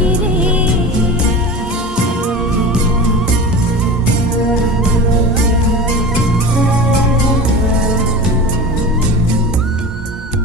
ফিরে